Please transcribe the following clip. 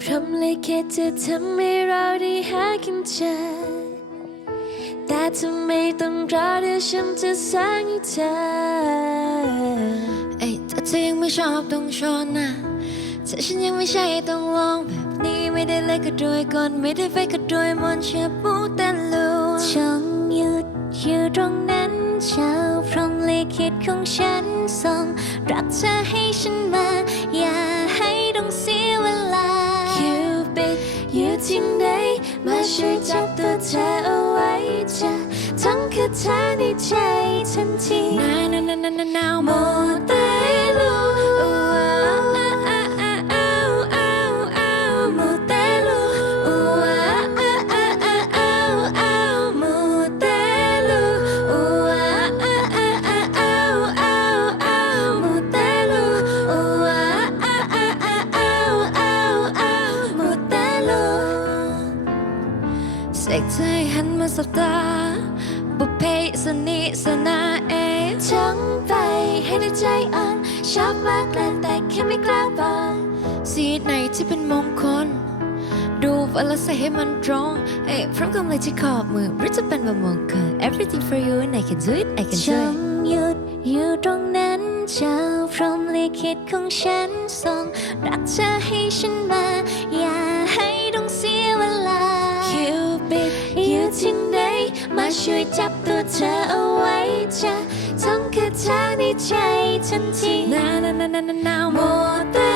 พรำเลยแค่จะทำให้เราได้หากันเจอแต่ทำไมต้องรอเดี๋ยวฉันจะสร้างให้เธอเอ้ถ้าเธอยังไม่ชอบต้องชอนนะถ้าฉันยังไม่ใช่ต้องลองแบบนี้ไม่ได้เลยก็ด้วยก่อนไม่ได้ไฟก็ด้วยมอนต์เชื่อปูแต่ลูจงหยุดอยู่ตรงนั้นเจ้าพรหมลิขิตของฉันส่งรักเธอให้ฉันมา ท่องคาในใจทันทีนานานานานานาโมโมเตลูว้าวอ้าวอ้าวอ้าวอ้าวอ้าวโมเตลูว้าวอ้าวอ้าวอ้าวอ้าวอ้าวโมเตลูว้าวอ้าวอ้าวอ้าวอ้าวอ้าวโมเตลูว้าวอ้าวอ้าวอ้าวอ้าวอ้าวโมเตลูเสกให้หันมาสบตา บุพเพสนิสนาเอทั้งไปให้ในใจอ่อนชอบมากเลยแต่แค่ไม่กล้าบอกสีไหนที่เป็นมงคล ดูวันละใส่ให้มันตรงเอ้ยพร้อมกำเลยที่ขอบมือหรือจะเป็นแบบมงคล everything for you and I can do it I can จ do ง it หยุดอยู่ตรงนั้นเจ้าพรหมลิขิตของฉันส่งรักเธอให้ฉันมาอย่า มาช่วยจับตัวเธอเอาไว้จะท่องคาถาในใจทันทีนานานานานานโมเต